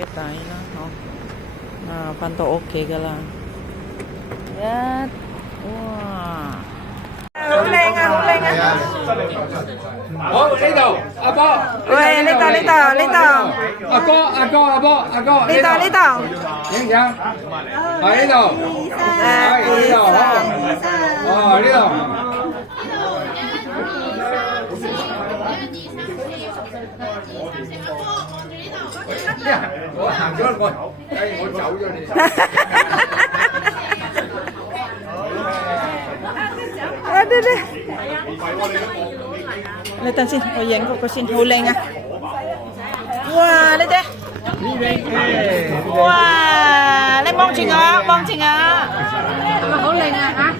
Okay tayo na. Oh. Panto okay ka lang. Yan. Wow. Huli nga. Hổ lấy đầu, bố. Ôi, lấy tao. Bố. Lấy tao. Nhìn chưa? Lấy đầu. Lấy đầu. Lấy đầu. Ủa, hàng trước rồi. Đây, ngồi chậu vô đi. Đi. Lấy tao xin, có dành có xin hù lên à. Wow, lấy đây. Wow, lấy bông chừng á. Hù lên à hả?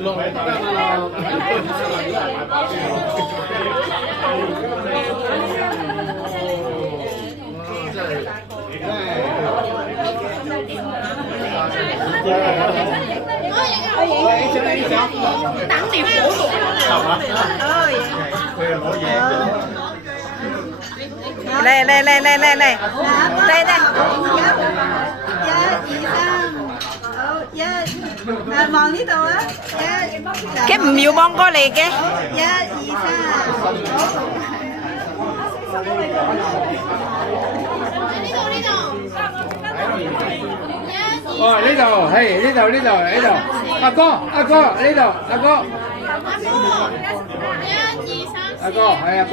多。等你火爐係嘛？佢又攞嘢。嚟，望呢度啊！佢唔要幫過嚟嘅。一二哦，呢度係呢度，阿哥，呢度，阿哥，阿哥係阿波，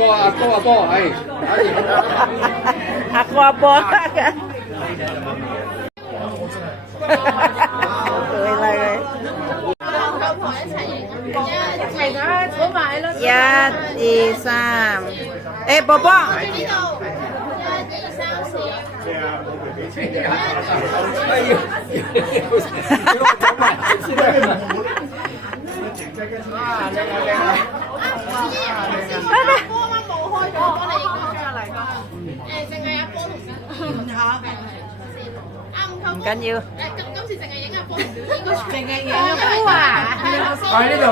係打電話。阿波。一二三，誒，波波。唔緊要。今次淨係影阿波，淨係影阿波啊！呢度，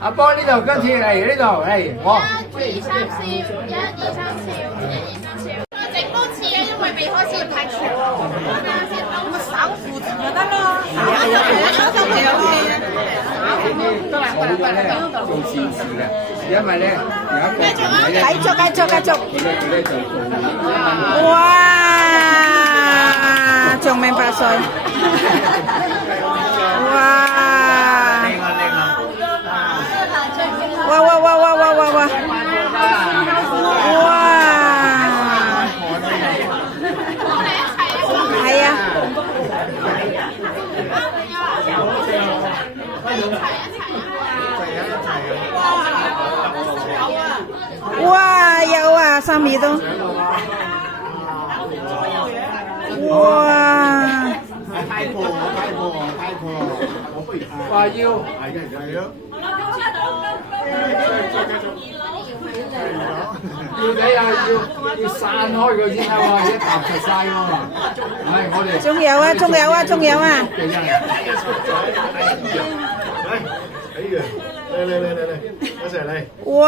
阿波呢度，今次嚟呢度，嚟我。1、2、3笑，1、2、3笑。整多次啊，因為未開始太長。咁手扶住就得咯，做善事嘅，因為咧有一個繼續。哇！長命百歲。哇！哇！係啊。哇！有啊，3米都。哇！話要要你啊，要散開佢先得喎，一搭實晒喎。係我哋。仲有啊！嚟，一齊嚟。哇！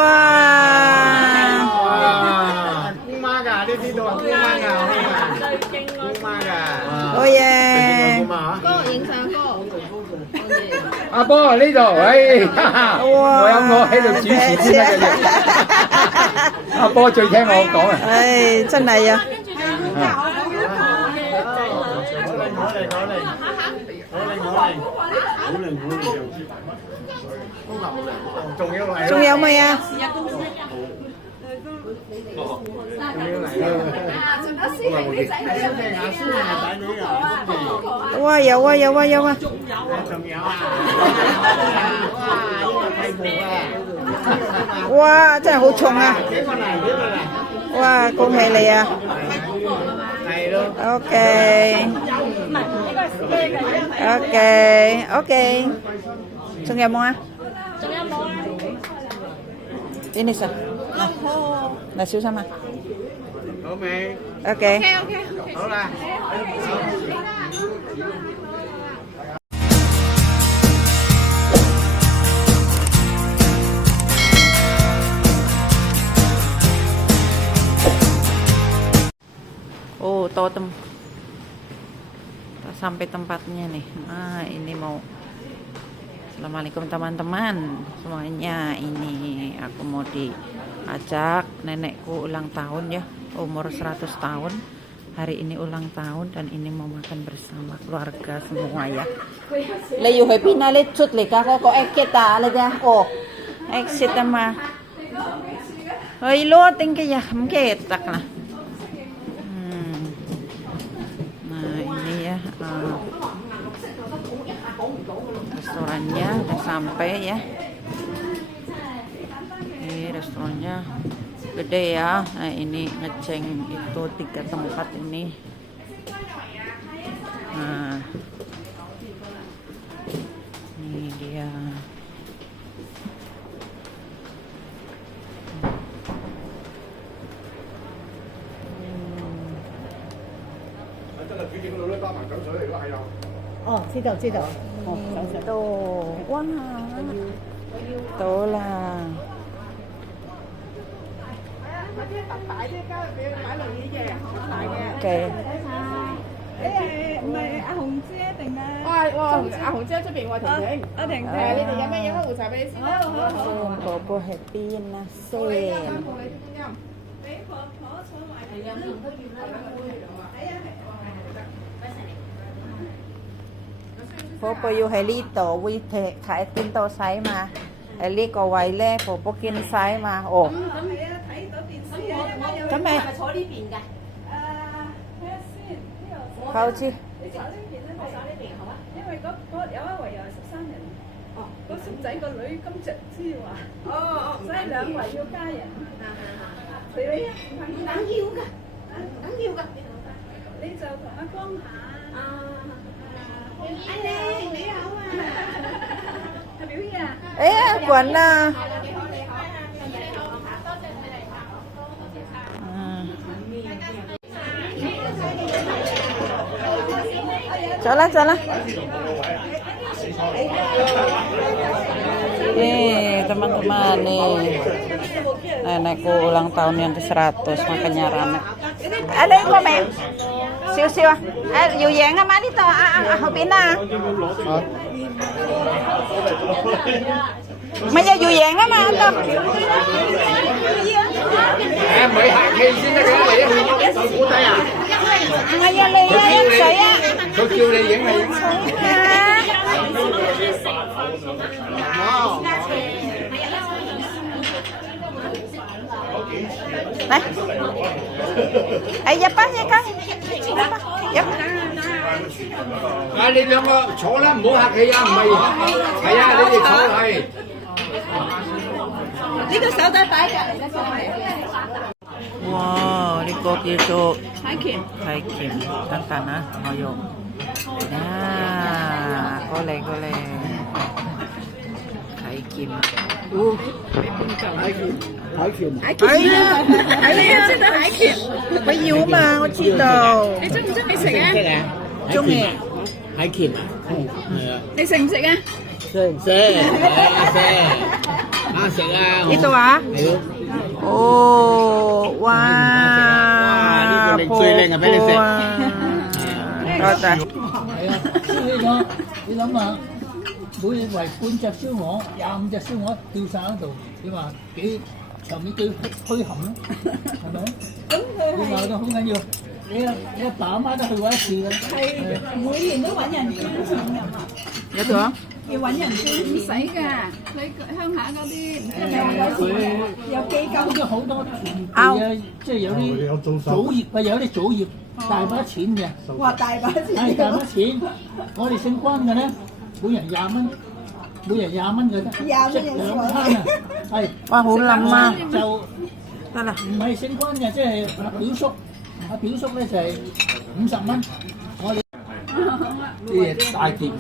姑媽㗎，呢啲都係姑媽㗎，姑媽㗎。好嘢！哥影相哥。阿波呢度，我有我喺度主持先得嘅啫。阿波最聽我講啊。唉，真係啊！仲有未啊？哇！有啊！哇！真係好重啊！哇！恭喜你啊！OK，仲有冇啊？Ini sah. Nah, susah mah. Hổ未？ OK。好啦。Oh, sampai tempatnya nih. Ah, ini mau. Assalamualaikum teman-teman semuanya. Ini aku mau diajak nenekku ulang tahun ya, umur 100 tahun. Hari ini ulang tahun dan ini mau makan bersama keluarga semua ya. Layu happy na let chut le ka ko exit ta le ja. Oh. Exit ma. Hoi lo ting ke ya, mke tak na. Restorannya udah sampai ya. Ini restorannya gede ya. Nah ini ngeceng itu 3 tempat ini. Nah ini dia.哦，知道。哦，Tuh, wah, tuh lah. OK. 唔係阿紅姐定啊？阿紅姐喺出邊，我婷婷。阿婷婷，你哋有咩嘢開壺茶俾你先啦。Sen bobo happy na sen. Popoอยู่ให้ลีโตวิเทขายกินโตไซส์มาไอ้ลีก็ไว้แล่โปโปกินไซส์มาโอ้ทำไมเขาชิ 因為嗰有一圍又係13人，嗰叔仔個女今日知話，所以兩圍要加人。你啊，梗要㗎，你就同阿光下。anh Lê,你好à. Biểu gì à? Ê, quẩn à. Jalan. Nih teman-teman nih, nenekku ulang tahun yang ke-100 makanya rame. Ada yang komen? Siu à? Dù dạng á má đi to học biến à? Mà giờ dù dạng á mà anh to. Em mới hạ khi xin cái này của tay à? Mà giờ lì em sợi á. Tôi kêu đi diễn này. Này. Ấy dập á nha con. Dập. À, đi兩個坐啦，唔好客氣啊，唔係係啊，你哋坐係。呢個手仔擺隔離嘅手。Wow, ini kok itu Hai Kim, tantanah, ayo. Nah, goleh. Hai Kim.識得海豚。Mấy dũ mà, tôi biết đâu. 你中唔中意食啊？中意。海豚啊，你食唔食啊？食啊！ Ito ah? Oh, wow. Wow,呢個你最靚嘅俾你食。多謝。你諗下，每圍半隻燒鵝，25隻燒鵝吊晒喺度，你話幾上面幾虛冚咯，係咪？你話都好緊要。你阿爸阿媽都去過一次㗎。係每年都揾人捐錢㗎嘛。有咗？要揾人捐唔使㗎，你鄉下嗰啲唔知係咪有錢有基金。都好多田地啊，即係有啲祖業啊，有啲祖業大把錢嘅。哇！大把錢。係大把錢，我哋姓關嘅咧，每人20蚊，每人20蚊嘅啫，即係2餐啊，係。哇！好冧啊！就得啦。唔係姓關嘅，即係阿表叔。阿表叔咧就係50蚊，我哋啲嘢大件。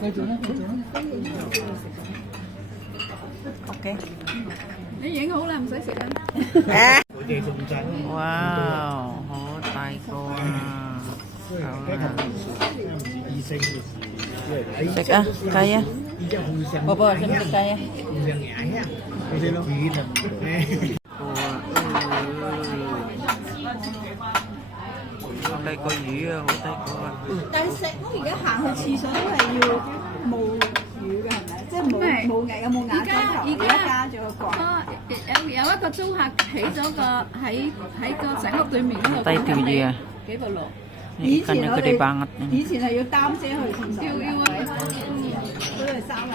繼續啦。OK。你影好啦，唔使食啦。佢哋送真。哇，好大個啊！醫生嘅事，食啊，雞啊！寶寶識唔識雞啊？佢哋咯。好大個魚啊！好大個啊！但係石屋而家行去廁所都係要冒魚嘅，係咪？即係冇牙有冇瓦遮頭？而家加咗個蓋。有一個租客起咗個喺個石屋對面嗰度。低調啲啊！幾個路？ Ikan yang gede banget 以前係要擔遮去廁所，要啊，嗰度係3樓。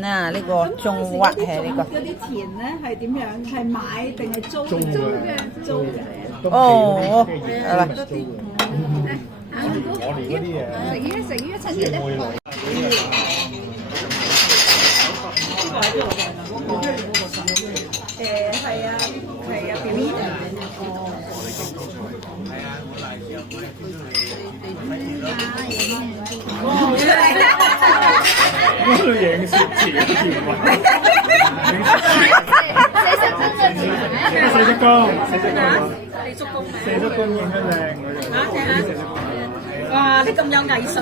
Nah,呢個中核係呢個。嗰啲田咧係點樣？係買定係租？租嘅，租嘅。哦，係啦。我哋嗰啲食魚一親熱咧。係啊，表演啊。嗰類型嘅攝詞嘅條文。四隻公影得靚嗰隻。哇！你咁有藝術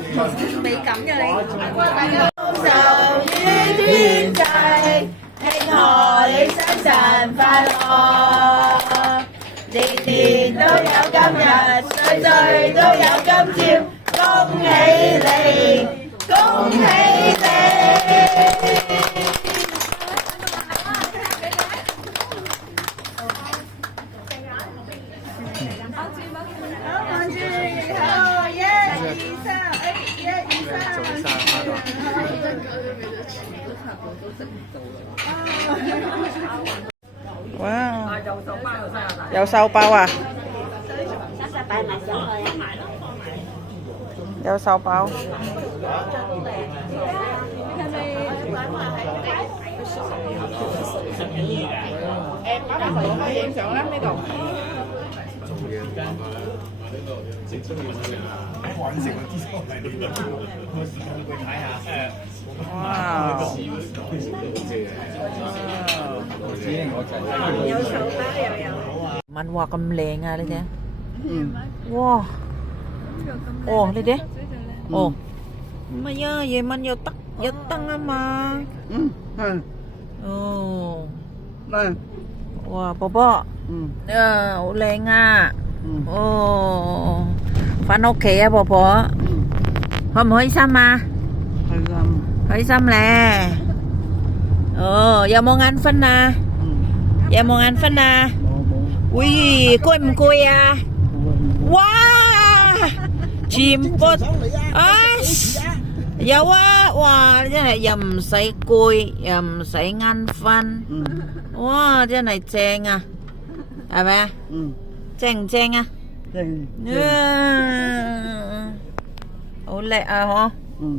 美感嘅你。壽與天際，慶賀你生辰快樂，年年都有今日，歲歲都有今朝，恭喜你，恭喜你！哇！有手包啊！有手包。影相啦呢度。哇！มันว่า咁靚啊！你睇，哇！哦，你睇，哦，唔係啊，夜晚有燈啊嘛。哦，哇，寶寶，好靚啊！哦，返屋企啊，婆婆，開唔開心啊？開心咧。哦，有冇眼瞓啊？有冇眼瞓啊？喂，攰唔攰啊？哇！全部有啊！哇，真係又唔使攰，又唔使眼瞓。哇，真係正啊，係咪啊？正唔正啊？正。好叻啊！嗬。